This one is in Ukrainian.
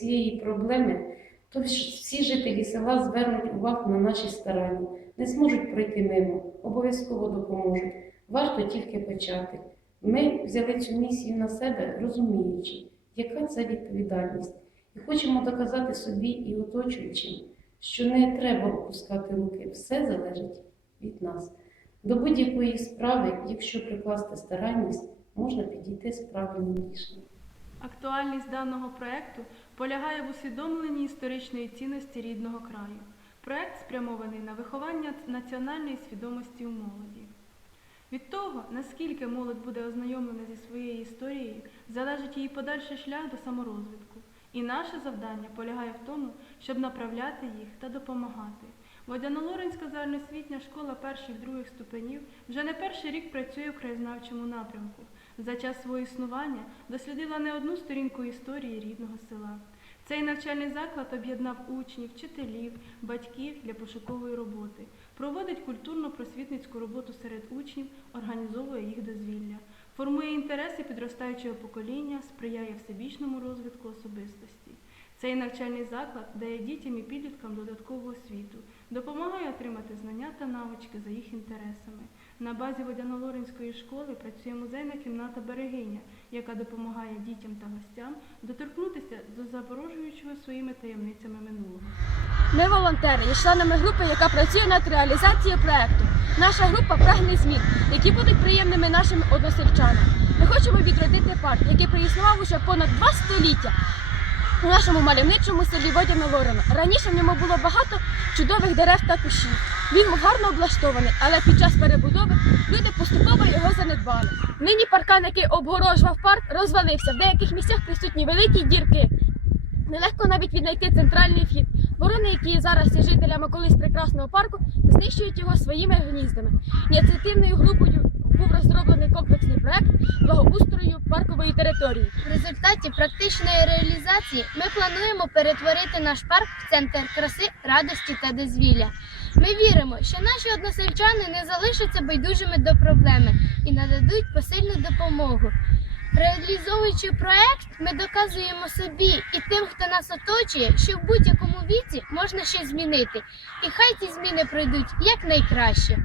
цієї проблеми, то всі жителі села звернуть увагу на наші старання, не зможуть пройти мимо, обов'язково допоможуть. Варто тільки почати. Ми взяли цю місію на себе, розуміючи, яка це відповідальність, і хочемо доказати собі і оточуючим, що не треба опускати руки, все залежить від нас. До будь-якої справи, якщо прикласти старанність, можна підійти з правильним рішенням. Актуальність даного проекту полягає в усвідомленні історичної цінності рідного краю. Проект спрямований на виховання національної свідомості у молоді. Від того, наскільки молодь буде ознайомлена зі своєю історією, залежить її подальший шлях до саморозвитку. І наше завдання полягає в тому, щоб направляти їх та допомагати. Водяно-Лоренська загальноосвітня школа перших-других ступенів вже не перший рік працює в краєзнавчому напрямку. За час свого існування дослідила не одну сторінку історії рідного села. Цей навчальний заклад об'єднав учнів, вчителів, батьків для пошукової роботи, проводить культурно-просвітницьку роботу серед учнів, організовує їх дозвілля, формує інтереси підростаючого покоління, сприяє всебічному розвитку особистості. Цей навчальний заклад дає дітям і підліткам додаткову освіту, допомагає отримати знання та навички за їх інтересами. На базі Водяно-Лоринської школи працює музейна кімната Берегиня, яка допомагає дітям та гостям доторкнутися до заворожуючого своїми таємницями минулого. Ми волонтери, є членами групи, яка працює над реалізацією проекту. Наша група прагне змін, які будуть приємними нашим односельчанам. Ми хочемо відродити парк, який проіснував уже понад два століття у нашому мальовничому селі Водяно Лорено. Раніше в ньому було багато чудових дерев та кущів. Він був гарно облаштований, але під час перебудови люди поступово його занедбали. Нині паркан, який обгорожував парк, розвалився. В деяких місцях присутні великі дірки. Нелегко навіть віднайти центральний вхід. Ворони, які зараз є жителями колись прекрасного парку, знищують його своїми гніздами. Ініціативною групою був розроблений комплексний проект благоустрою території. В результаті практичної реалізації ми плануємо перетворити наш парк в центр краси, радості та дозвілля. Ми віримо, що наші односельчани не залишаться байдужими до проблеми і нададуть посильну допомогу. Реалізовуючи проект, ми доказуємо собі і тим, хто нас оточує, що в будь-якому віці можна щось змінити, і хай ці зміни пройдуть якнайкраще.